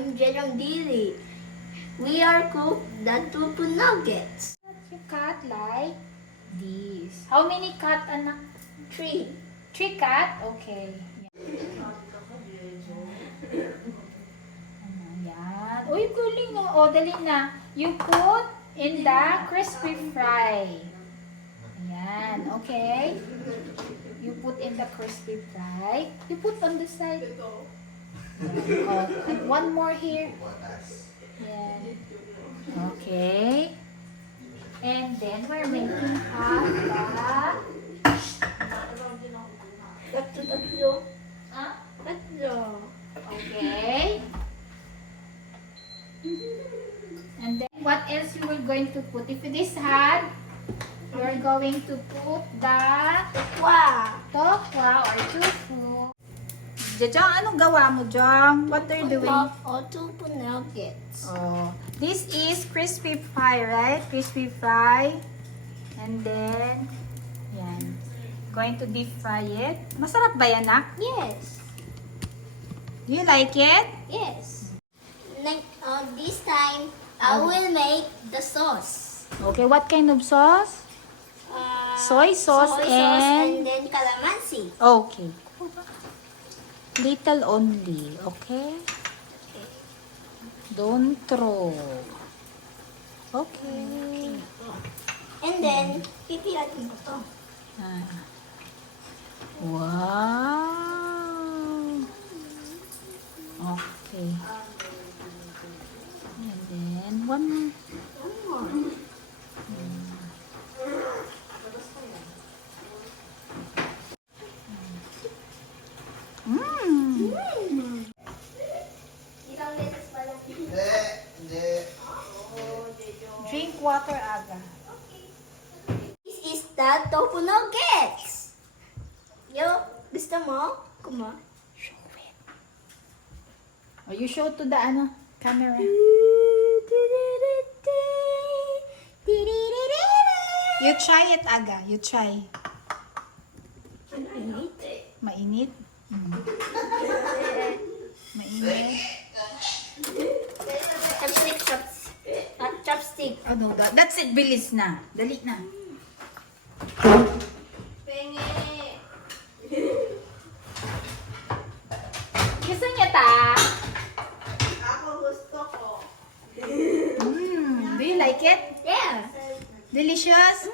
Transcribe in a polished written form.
I'm Jerome Dili. We are cooked the tofu nuggets. You cut like this. How many cut, anak? 3. 3 cut? Okay. Yan. Uy, galing oh. O, dali na. You put in the crispy fry. Ayan, okay. You put in the crispy fry. You put on the side. Oh, and one more here. Yan. Okay. And then we're making half Tatlo. Huh? Tatlo. Okay. And then what else you were going to put? If this had, you're going to put the Wow. tokwa or tofu. Jajang, anong gawa mo, Jang? What are you doing? Tofu nuggets. Oh, this is crispy fry, right? Crispy fry. And then, yan. Going to deep fry it. Masarap ba yan, nak? Yes. Do you like it? Yes. This time, I will make the sauce. Okay, what kind of sauce? Soy sauce and then calamansi. Okay. Little only, okay? Don't throw. Okay. And then, pipiratin ko to. Ah. Wow. Okay. And then, one more. Mmm. Ilang lettuce pala? Drink water, Aga. This is the tofu nuggets. Yo, gusto mo? Kuma. Show it. Oh, you show to the camera. You try it, Aga. You try. Mainit? Mainit. Chopstick. Ano, that's it. Bilis na. Dali na. Penge. Gusto niya ta? Ako gusto ko. Do you like it? Yeah. Delicious?